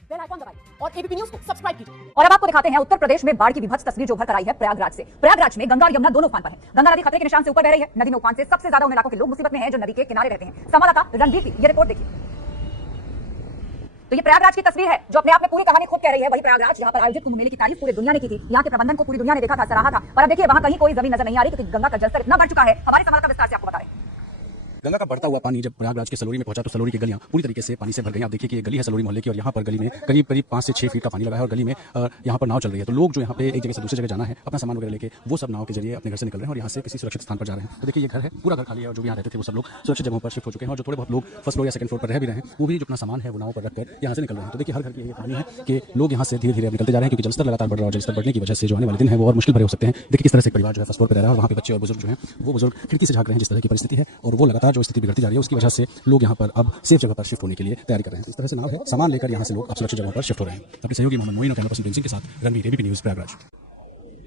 Bell icon दबाइए और ABP news को सब्सक्राइब कीजिए। और अब आपको दिखाते हैं उत्तर प्रदेश में बाढ़ की विभत्स तस्वीर जो उभर कर आई है प्रयागराज से। प्रयागराज में गंगा और यमुना दोनों उफान पर है। गंगा नदी खतरे के निशान से ऊपर बह रही है। नदी में उफान से सबसे ज्यादा उन इलाकों के लोग मुसीबत में हैं जो नदी के किनारे रहते हैं। संवाददाता रणवीर की ये रिपोर्ट देखिए। तो ये प्रयागराज की तस्वीर है जो अपने आप में पूरी कहानी खुद कह रही है। वही प्रयागराज जहां पर आयोजित कुंभ मेले की तारीफ पूरी दुनिया ने की थी। यहाँ के प्रबंधन को पूरी दुनिया ने देखा था, सराहा था। पर अब देखिए वहां कहीं कोई जमीन नजर नहीं आ रही क्योंकि गंगा का जलस्तर इतना बढ़ चुका है। हमारे संवाददाता विस्तार से आपको बता रहे हैं। गंगा का बढ़ता हुआ पानी जब प्रयागराज के सलोरी में पहुंचा तो सलोरी की गलियां पूरी तरीके से पानी से भर गई। आप देखिए कि ये गली है सलोरी मोहल्ले की और यहाँ पर गली में करीब 5 से 6 फीट का पानी लगा है और गली में यहाँ पर नाव चल रही है। तो लोग जो यहाँ पे एक जगह से दूसरी जगह जाना है अपना सामान वगैरह लेके वो सब नाव के जरिए अपने घर से निकल रहे हैं और यहाँ से किसी सुरक्षित स्थान पर जा रहे हैं। तो देखिए ये घर है, पूरा घर खाली है और जो भी यहाँ रहते थे वो सब लोग सुरक्षित जगहों पर शिफ्ट हो चुके हैं और जो थोड़े बहुत लोग फर्स्ट फ्लोर या सेकंड फ्लोर पर रह भी रहे हैं वो भी जो अपना सामान है वो नाव पर रखकर यहाँ से निकल रहे हैं। तो देखिए हर घर की ये कहानी है कि लोग यहाँ से धीरे धीरे निकलते जा रहे हैं क्योंकि जलस्तर लगातार बढ़ रहा है। जलस्तर बढ़ने की वजह से जो आने वाले दिन है वो और मुश्किल भरे हो सकते हैं। देखिए किस तरह से परिवार जो है फर्स्ट फ्लोर पर रह रहा है और वहाँ पे बच्चे और बुजुर्ग जो हैं वो बुजुर्ग खिड़की से झांक रहे हैं जिस तरह की परिस्थिति है और वो लगातार जो स्थिति बिगड़ती जा रही है उसकी वजह से लोग यहाँ पर अब सेफ जगह पर शिफ्ट होने के लिए तैयारी कर रहे हैं। इस तरह से नाव है, सामान लेकर यहाँ से लोग अब सुरक्षित जगह पर शिफ्ट हो रहे हैं। अपने सहयोगी मोहम्मद मोइन और कैमरा पर्सन सिंह के साथ रणवीर, एबीपी न्यूज प्रयागराज।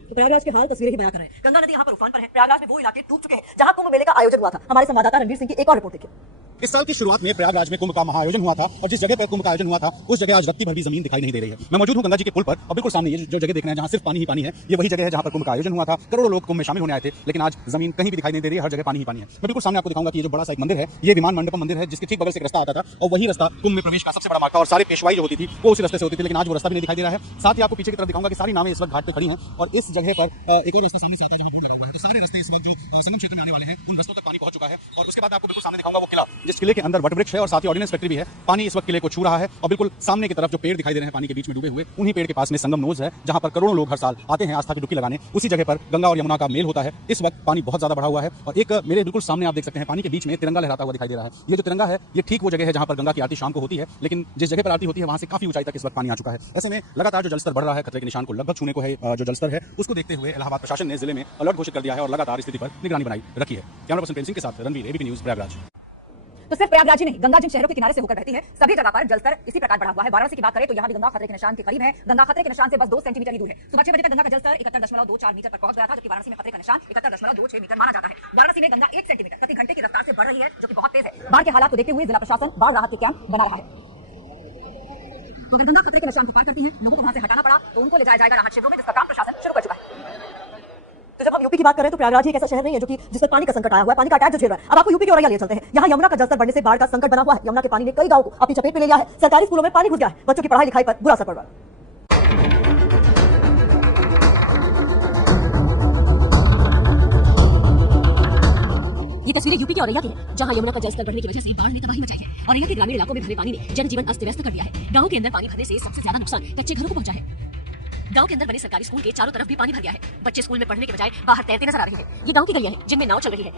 तो प्रयागराज के हाल तस्वीरें ही बयां कर रहे हैं। गंगा नदी यहाँ पर उफान पर है। प्रयागराज में वो इलाके डूब चुके हैं जहां कुंभ मेले का आयोजन हुआ था। हमारे संवाददाता रणवीर सिंह की एक और रिपोर्ट देखिए। इस साल की शुरुआत में प्रयागराज में कुंभ का महाआयोजन हुआ था और जिस जगह पर कुंभ का आयोजन हुआ था उस जगह आज रत्ती भर भी जमीन दिखाई नहीं दे रही है। मैं मौजूद हूं गंगा जी के पुल पर और बिल्कुल सामने ये जो जगह देख रहे हैं जहां सिर्फ पानी ही पानी है, ये वही जगह है जहां पर कुंभ का आयोजन हुआ था। करोड़ों लोग कुंभ में शामिल होने आए थे लेकिन आज जमीन कहीं भी दिखाई नहीं दे रही है, हर जगह पानी ही पानी है। मैं बिल्कुल सामने आपको दिखाऊंगा कि ये जो बड़ा सा एक मंदिर है ये विमान मंडपम मंदिर है जिसके ठीक बगल से एक रास्ता आता था और वही रास्ता कुंभ में प्रवेश का सबसे बड़ा मार्ग था और सारी पेशवाई जो होती थी वो उसी रास्ते से होती थी, लेकिन आज वो रास्ता भी नहीं दिखाई दे रहा है। साथ ही आपको पीछे की तरफ दिखाऊंगा कि सारी नावें इस वक्त घाट पर खड़ी हैं और इस जगह पर एक और रास्ता सामने से आता है जहां बोर्ड लगा हुआ है। तो सारे रास्ते इस वक्त जो संगम क्षेत्र में आने वाले हैं उन रास्तों तक पानी पहुंच चुका है और उसके बाद आपको बिल्कुल सामने दिखाऊंगा वो किला जिस किले के अंदर वटवृक्ष है और साथ ही ऑर्डिनेंस फैक्ट्री भी है। पानी इस वक्त किले को छू रहा है और बिल्कुल सामने की तरफ जो पेड़ दिखाई दे रहे हैं पानी के बीच में डूबे हुए, उन्हीं पेड़ के पास में संगम नोज है जहां पर करोड़ों लोग हर साल आते हैं आस्था की डुबकी लगाने। उसी जगह पर गंगा और यमुना का मेल होता है। इस वक्त पानी बहुत ज्यादा बढ़ा हुआ है और एक मेरे बिल्कुल सामने आप देख सकते हैं पानी के बीच में तिरंगा लहराता हुआ दिखाई दे रहा है। ये जो तिरंगा है ये ठीक वो जगह है जहां पर गंगा की आरती शाम को होती है, लेकिन जिस जगह पर आरती होती है वहां से काफी ऊंचाई तक इस वक्त पानी आ चुका है। ऐसे में लगातार जो जलस्तर बढ़ रहा है, खतरे के निशान को लगभग छूने को है जो जलस्तर है, उसको देखते हुए इलाहाबाद प्रशासन ने जिले में अलर्ट घोषित कर दिया है और लगातार स्थिति पर निगरानी बनाई रखी है। कैमरा पर्सन सिंह के साथ रणवीर, एबीपी न्यूज प्रयागराज। तो सिर्फ प्रयागराज ही नहीं, गंगा जिन शहरों के किनारे से होकर बहती है सभी जगह पर जलस्तर इसी प्रकार बढ़ा हुआ है। वाराणसी की बात करें तो यहाँ भी गंगा खतरे के निशान के करीब है। गंगा खतरे के निशान से बस 2 सेंटीमीटर ही दूर है। सुबह 6 बजे तक गंगा का जलस्तर 71.24 मीटर पर पहुंच गया था, जबकि वाराणसी में खतरे का निशान 71.26 मीटर माना जाता है। वाराणसी में गंगा 1 सेंटीमीटर प्रति घंटे की रफ्तार से बढ़ रही है जो कि बहुत तेज है। बाढ़ के हालात को देखते हुए जिला प्रशासन बाढ़ राहत के कैंप बना रहा है। तो अगर गंगा खतरे के निशान को पार करती है, लोगों को वहां से हटाना पड़ा तो उनको ले जाया जाएगा राहत शिविरों में, जिसका काम प्रशासन शुरू कर चुका है। तो जब हम यूपी की बात करें तो प्रयागराज एक ऐसा शहर नहीं है जो कि जिस पर पानी का संकट आया हुआ है, पानी का अटैक जो झेल रहा है। अब आपको यूपी की ओर लिए चलते हैं। यहाँ यमुना का जलस्तर बढ़ने से बाढ़ का संकट बना हुआ है। यमुना के पानी ने कई गांवों को अपनी चपेट में ले लिया है। सरकारी स्कूलों में पानी घुस गया है। बच्चों की पढ़ाई लिखाई पर बुरा असर पड़ रहा है। ये तस्वीरें यूपी के औरैया की है जहां यमुना का जलस्तर बढ़ने की वजह से बाढ़ ने तबाही मचाई है और यहाँ के ग्रामीण इलाकों में भरे पानी ने जनजीवन अस्त व्यस्त कर दिया है। गांव के अंदर पानी भरने से सबसे ज्यादा नुकसान कच्चे घरों को पहुंचा है। गांव के अंदर बने सरकारी स्कूल के चारों तरफ भी पानी भर गया है। बच्चे स्कूल में पढ़ने के बजाय बाहर तैरते नजर आ रहे हैं। ये गांव की गलियां हैं जिनमें नाव चल रही है।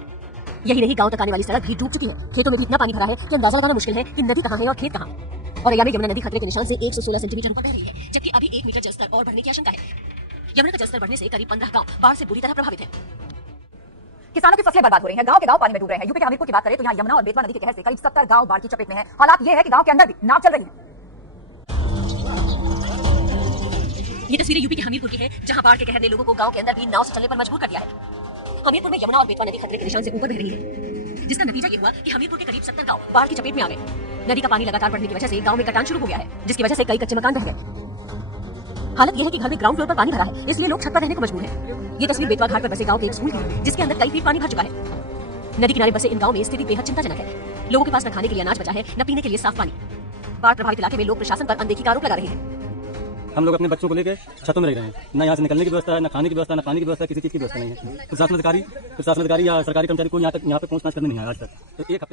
यही नहीं, गांव तक आने वाली सड़क भी डूब चुकी है। खेतों में भी इतना पानी भरा है कि अंदाजा लगाना मुश्किल है कि नदी कहां है और खेत कहां। और यमुना नदी खतरे के निशान से 116 सेंटीमीटर ऊपर बह रही है, जबकि अभी 1 मीटर जलस्तर और बढ़ने की आशंका है। यमुना का जलस्तर बढ़ने से करीब 15 गांव बाढ़ से बुरी तरह प्रभावित हैं। किसानों की फसलें बर्बाद हो रही हैं। गांव के गांव पानी में डूब रहे हैं। यूपी के हमीरपुर की बात करें तो यहाँ यमुना और बेतवा नदी के कहर से करीब 70 गांव बाढ़ की चपेट में हैं। हालात ये है कि गांव के अंदर भी नाव चल रही है। ये तस्वीरें यूपी के हमीरपुर की है जहां बाढ़ के कहर ने लोगों को गांव के अंदर भी नाव से चलने पर मजबूर कर दिया है। हमीरपुर में यमुना और बेतवा नदी खतरे के निशान से ऊपर बह रही है, जिसका नतीजा ये हुआ कि हमीरपुर के करीब 70 गांव बाढ़ की चपेट में आ गए। नदी का पानी लगातार बढ़ने की वजह से गांव में कटान शुरू हो गया है, जिसकी वजह से कई कच्चे मकान बह गए। हालत यह है कि घर में ग्राउंड फ्लोर पर पानी भरा है, इसलिए लोग छत पर रहने को मजबूर हैं। ये तस्वीर बेतवा घाट पर बसे गांव के एक स्कूल की है जिसके अंदर कई फीट पानी भर चुका है। नदी किनारे बसे इन गांव में स्थिति बेहद चिंताजनक है। लोगों के पास न खाने के लिए अनाज बचा है, न पीने के लिए साफ पानी। बाढ़ प्रभावित इलाके में लोग प्रशासन पर अनदेखी का आरोप लगा रहे हैं। हम लोग अपने बच्चों को लेकर छतों में रह रहे हैं। न यहाँ से निकलने की व्यवस्था है, न खाने की व्यवस्था, न पानी की व्यवस्था, किसी चीज की व्यवस्था नहीं है। प्रशासन अधिकारी या सरकारी कर्मचारी को यहाँ पे पहुंचना करने नहीं आया आज तक। तो एक हफ्ते